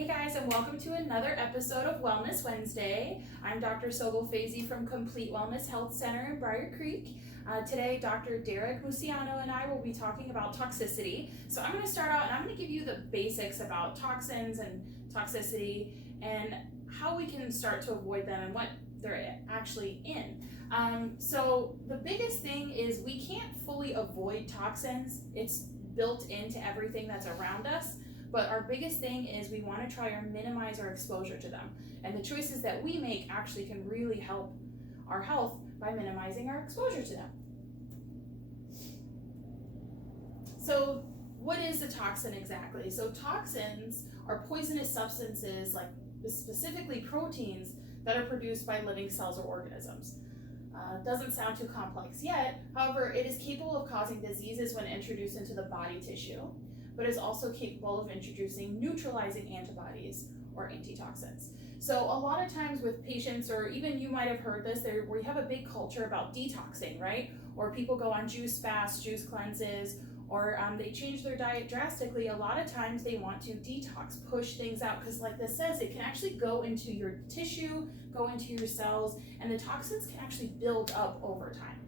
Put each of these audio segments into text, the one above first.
Hey guys, and welcome to another episode of Wellness Wednesday. I'm Dr. Sobel Faizi from Complete Wellness Health Center in Briar Creek. Today, Dr. Derek Musiano and I will be talking about toxicity. So I'm going to start out and I'm going to give you the basics about toxins and toxicity and how we can start to avoid them and what they're actually in. So the biggest thing is we can't fully avoid toxins. It's built into everything that's around us. But our biggest thing is we want to try or minimize our exposure to them. And the choices that we make actually can really help our health by minimizing our exposure to them. So what is a toxin exactly? So toxins are poisonous substances, like specifically proteins, that are produced by living cells or organisms. Doesn't sound too complex yet. However, it is capable of causing diseases when introduced into the body tissue, but is also capable of introducing neutralizing antibodies or antitoxins. So a lot of times with patients, or even you might have heard this, we have a big culture about detoxing, right? Or people go on juice fasts, juice cleanses, or they change their diet drastically. A lot of times they want to detox, push things out, because like this says, it can actually go into your tissue, go into your cells, and the toxins can actually build up over time,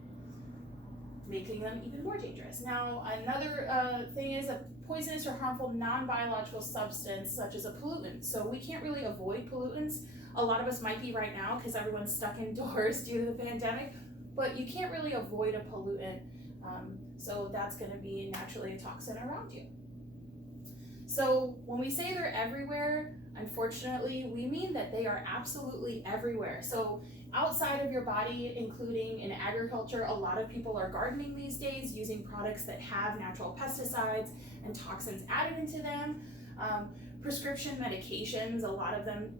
making them even more dangerous. Now, another thing is a poisonous or harmful non-biological substance such as a pollutant. So we can't really avoid pollutants. A lot of us might be right now because everyone's stuck indoors due to the pandemic, but you can't really avoid a pollutant. So that's going to be naturally a toxin around you. So when we say they're everywhere, unfortunately, we mean that they are absolutely everywhere. So outside of your body, including in agriculture, a lot of people are gardening these days using products that have natural pesticides and toxins added into them. Prescription medications, a lot of them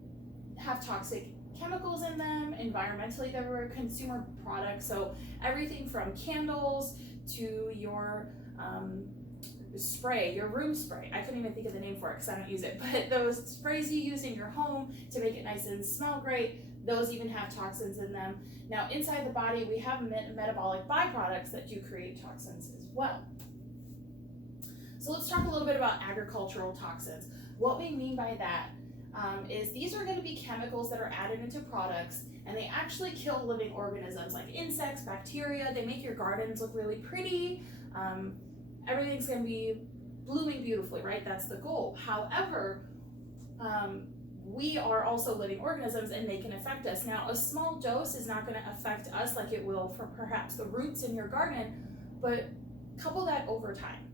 have toxic chemicals in them. Environmentally, there were consumer products. So everything from candles to your spray, your room spray. I couldn't even think of the name for it because I don't use it, but those sprays you use in your home to make it nice and smell great, those even have toxins in them. Now, inside the body, we have metabolic byproducts that do create toxins as well. So let's talk a little bit about agricultural toxins. What we mean by that is these are going to be chemicals that are added into products, and they actually kill living organisms like insects, bacteria. They make your gardens look really pretty. Everything's going to be blooming beautifully, right? That's the goal. However, we are also living organisms and they can affect us. Now, a small dose is not going to affect us like it will for perhaps the roots in your garden, but couple that over time.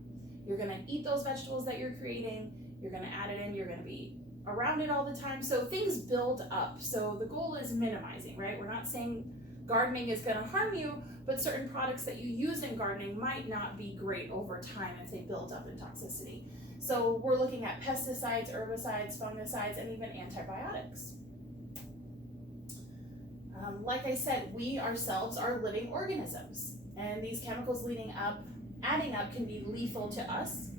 You're going to eat those vegetables that you're creating, you're going to add it in, you're going to be around it all the time. So things build up. So the goal is minimizing, right? We're not saying gardening is going to harm you, but certain products that you use in gardening might not be great over time if they build up in toxicity. So we're looking at pesticides, herbicides, fungicides, and even antibiotics. Like I said, we ourselves are living organisms, and these chemicals adding up can be lethal to us.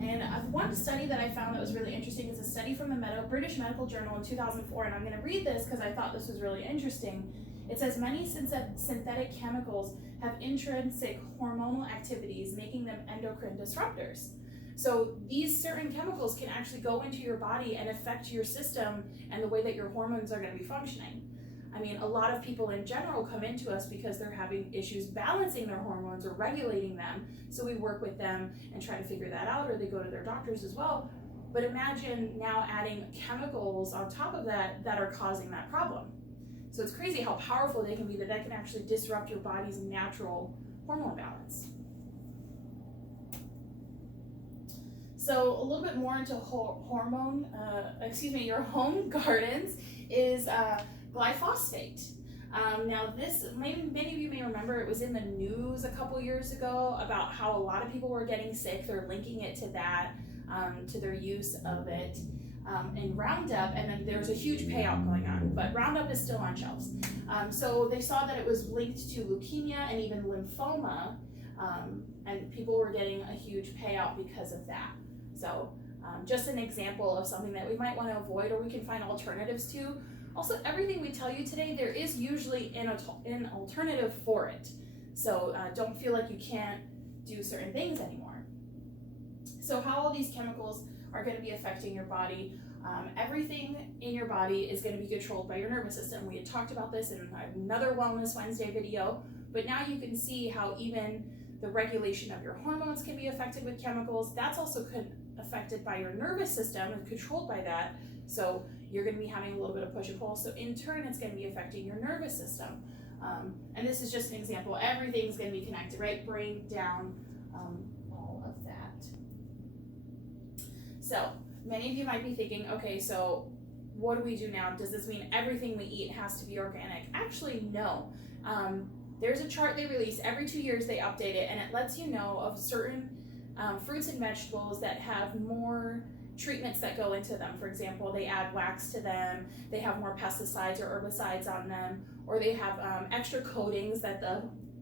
And one study that I found that was really interesting is a study from the British Medical Journal in 2004, and I'm going to read this because I thought this was really interesting. It says many synthetic chemicals have intrinsic hormonal activities, making them endocrine disruptors. So these certain chemicals can actually go into your body and affect your system and the way that your hormones are going to be functioning. I mean, a lot of people in general come into us because they're having issues balancing their hormones or regulating them. So we work with them and try to figure that out, or they go to their doctors as well. But imagine now adding chemicals on top of that that are causing that problem. So it's crazy how powerful they can be, that can actually disrupt your body's natural hormone balance. So a little bit more into your home gardens is glyphosate. Now this, many of you may remember, it was in the news a couple years ago about how a lot of people were getting sick. They're linking it to that, to their use of it in Roundup, and then there's a huge payout going on, but Roundup is still on shelves. So they saw that it was linked to leukemia and even lymphoma, and people were getting a huge payout because of that. So just an example of something that we might want to avoid, or we can find alternatives to. Also, everything we tell you today, there is usually an alternative for it. So don't feel like you can't do certain things anymore. So how all these chemicals are going to be affecting your body. Everything in your body is going to be controlled by your nervous system. We had talked about this in another Wellness Wednesday video, but now you can see how even the regulation of your hormones can be affected with chemicals. That's also affected by your nervous system and controlled by that. So you're going to be having a little bit of push and pull. So in turn, it's going to be affecting your nervous system. And this is just an example. Everything's going to be connected, right? Brain down, all of that. So many of you might be thinking, okay, so what do we do now? Does this mean everything we eat has to be organic? Actually, no. There's a chart they release every 2 years, they update it, and it lets you know of certain fruits and vegetables that have more treatments that go into them. For example, they add wax to them, they have more pesticides or herbicides on them, or they have extra coatings that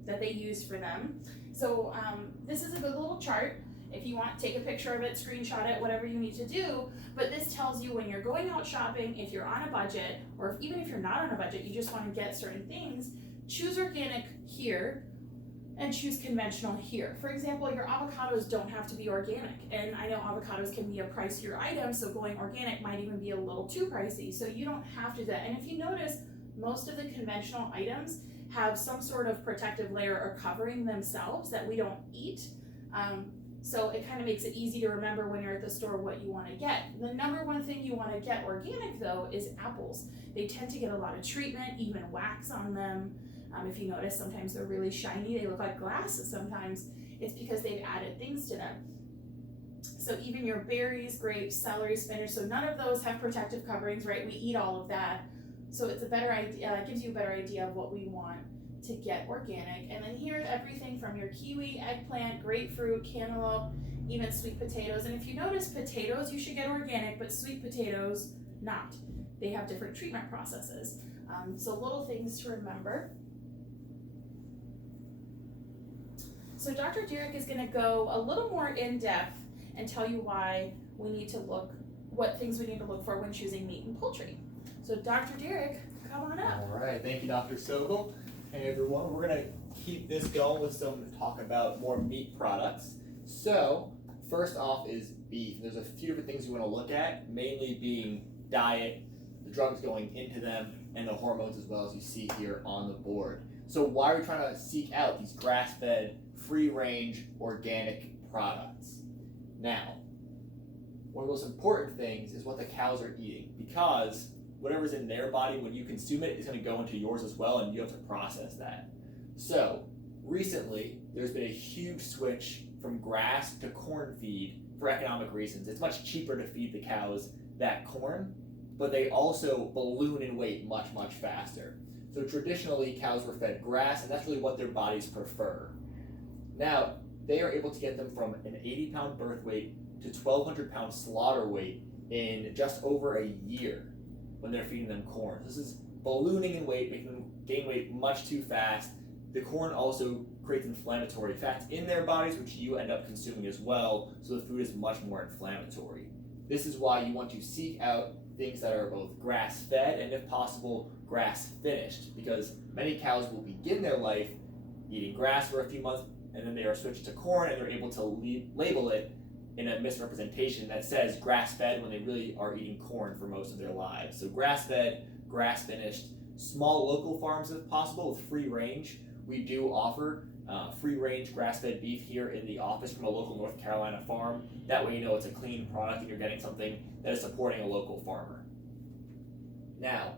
they use for them. So this is a good little chart. If you want, take a picture of it, screenshot it, whatever you need to do. But this tells you when you're going out shopping, if you're on a budget, or even if you're not on a budget, you just want to get certain things, choose organic here and choose conventional here. For example, your avocados don't have to be organic. And I know avocados can be a pricier item, so going organic might even be a little too pricey. So you don't have to do that. And if you notice, most of the conventional items have some sort of protective layer or covering themselves that we don't eat. So it kind of makes it easy to remember when you're at the store what you want to get. The number one thing you want to get organic though is apples. They tend to get a lot of treatment, even wax on them. If you notice, sometimes they're really shiny, they look like glass sometimes. It's because they've added things to them. So even your berries, grapes, celery, spinach, so none of those have protective coverings, right? We eat all of that. So it's a better idea, it gives you a better idea of what we want to get organic. And then here's everything from your kiwi, eggplant, grapefruit, cantaloupe, even sweet potatoes. And if you notice, potatoes you should get organic, but sweet potatoes not. They have different treatment processes. So little things to remember. So Dr. Derek is going to go a little more in depth and tell you why we need to look, what things we need to look for when choosing meat and poultry. So Dr. Derek, come on up. All right, thank you, Dr. Sobel. Hey everyone, we're going to keep this going with some talk about more meat products. So first off is beef. There's a few different things you want to look at, mainly being diet, the drugs going into them, and the hormones as well, as you see here on the board. So why are we trying to seek out these grass-fed, free-range, organic products? Now, one of the most important things is what the cows are eating, because whatever's in their body, when you consume it, is going to go into yours as well, and you have to process that. So recently, there's been a huge switch from grass to corn feed for economic reasons. It's much cheaper to feed the cows that corn, but they also balloon in weight much, much faster. So traditionally, cows were fed grass, and that's really what their bodies prefer. Now, they are able to get them from an 80-pound birth weight to 1,200-pound slaughter weight in just over a year when they're feeding them corn. This is ballooning in weight, making them gain weight much too fast. The corn also creates inflammatory fats in their bodies, which you end up consuming as well, so the food is much more inflammatory. This is why you want to seek out things that are both grass-fed and, if possible, grass-finished, because many cows will begin their life eating grass for a few months, and then they are switched to corn, and they're able to label it in a misrepresentation that says grass-fed when they really are eating corn for most of their lives. So grass-fed, grass-finished, small local farms if possible with free range. We do offer free-range grass-fed beef here in the office from a local North Carolina farm. That way you know it's a clean product and you're getting something that is supporting a local farmer. Now,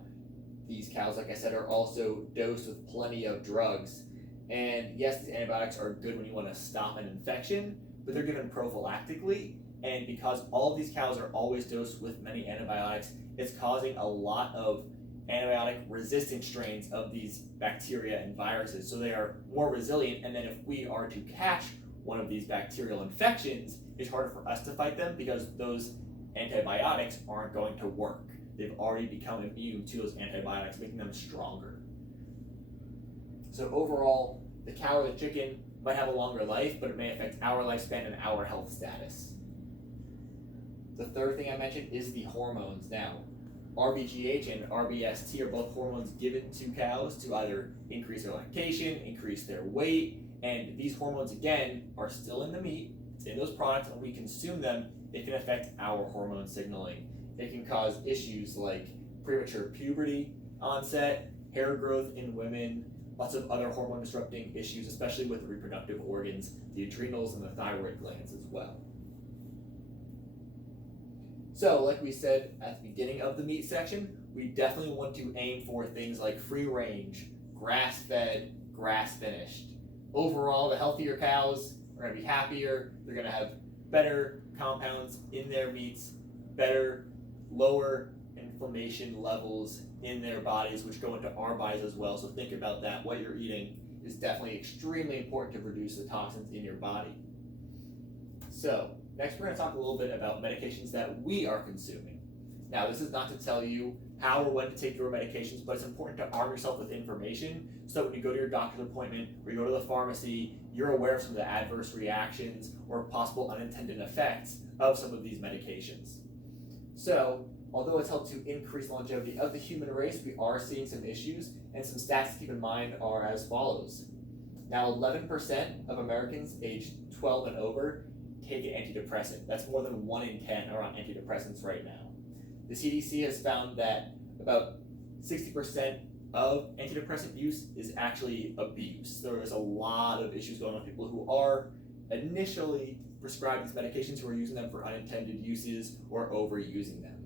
these cows, like I said, are also dosed with plenty of drugs. And yes, these antibiotics are good when you want to stop an infection, but they're given prophylactically, and because all of these cows are always dosed with many antibiotics, it's causing a lot of antibiotic resistant strains of these bacteria and viruses, so they are more resilient, and then if we are to catch one of these bacterial infections, it's harder for us to fight them because those antibiotics aren't going to work. They've already become immune to those antibiotics, making them stronger. So overall, the cow or the chicken might have a longer life, but it may affect our lifespan and our health status. The third thing I mentioned is the hormones. Now, RBGH and RBST are both hormones given to cows to either increase their lactation, increase their weight, and these hormones, again, are still in the meat, It's in those products, and when we consume them, it can affect our hormone signaling. It can cause issues like premature puberty onset, hair growth in women, lots of other hormone disrupting issues, especially with the reproductive organs, the adrenals and the thyroid glands as well. So, like we said at the beginning of the meat section, we definitely want to aim for things like free range, grass-fed, grass-finished. Overall, the healthier cows are going to be happier, they're going to have better compounds in their meats, better, lower inflammation levels in their bodies, which go into our bodies as well. So think about that. What you're eating is definitely extremely important to reduce the toxins in your body. So next we're going to talk a little bit about medications that we are consuming. Now this is not to tell you how or when to take your medications, but it's important to arm yourself with information so that when you go to your doctor's appointment or you go to the pharmacy, you're aware of some of the adverse reactions or possible unintended effects of some of these medications. So although it's helped to increase the longevity of the human race, we are seeing some issues, and some stats to keep in mind are as follows. Now 11% of Americans aged 12 and over take an antidepressant. That's more than 1 in 10 are on antidepressants right now. The CDC has found that about 60% of antidepressant use is actually abuse. There is a lot of issues going on with people who are initially prescribed these medications who are using them for unintended uses or overusing them.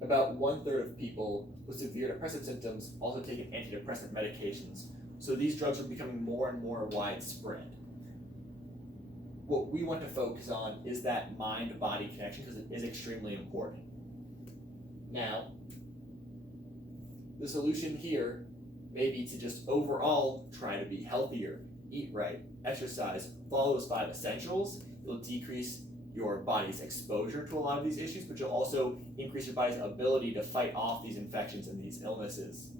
About 1/3 of people with severe depressive symptoms also take antidepressant medications. So these drugs are becoming more and more widespread. What we want to focus on is that mind-body connection because it is extremely important. Now, the solution here may be to just overall try to be healthier, eat right, exercise, follow those 5 essentials. It'll decrease your body's exposure to a lot of these issues, but you'll also increase your body's ability to fight off these infections and these illnesses.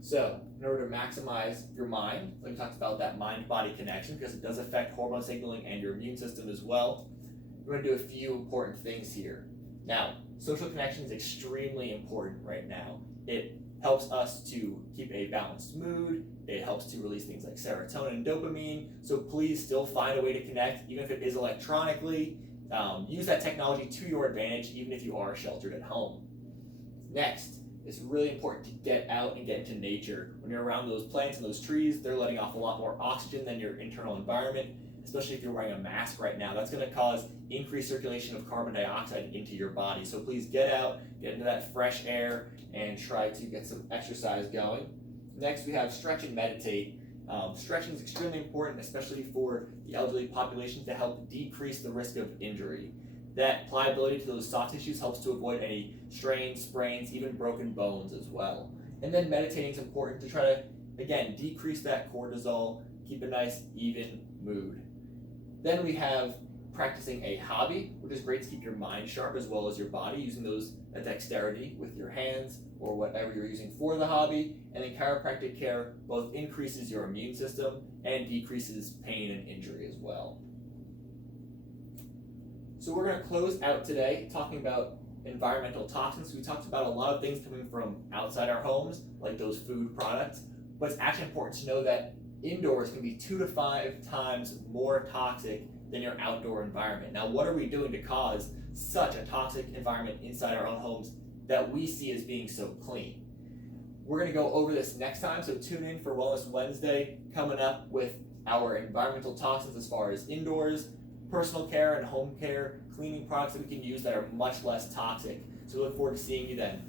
So, in order to maximize your mind, like we talked about that mind-body connection, because it does affect hormone signaling and your immune system as well, we're going to do a few important things here. Now, social connection is extremely important right now. It helps us to keep a balanced mood, it helps to release things like serotonin and dopamine, so please still find a way to connect, even if it is electronically. Use that technology to your advantage, even if you are sheltered at home. Next, it's really important to get out and get into nature. When you're around those plants and those trees, they're letting off a lot more oxygen than your internal environment, especially if you're wearing a mask right now. That's going to cause increased circulation of carbon dioxide into your body. So please get out, get into that fresh air, and try to get some exercise going. Next, we have stretch and meditate. Stretching is extremely important, especially for the elderly population, to help decrease the risk of injury. That pliability to those soft tissues helps to avoid any strains, sprains, even broken bones as well. And then meditating is important to try to, again, decrease that cortisol, keep a nice, even mood. Then we have practicing a hobby, which is great to keep your mind sharp as well as your body, using that dexterity with your hands or whatever you're using for the hobby. And then chiropractic care both increases your immune system and decreases pain and injury as well. So we're going to close out today talking about environmental toxins. We talked about a lot of things coming from outside our homes, like those food products, but it's actually important to know that indoors can be 2 to 5 times more toxic than your outdoor environment. Now, what are we doing to cause such a toxic environment inside our own homes that we see as being so clean? We're going to go over this next time, so tune in for Wellness Wednesday, coming up with our environmental toxins as far as indoors, personal care and home care, cleaning products that we can use that are much less toxic. So we look forward to seeing you then.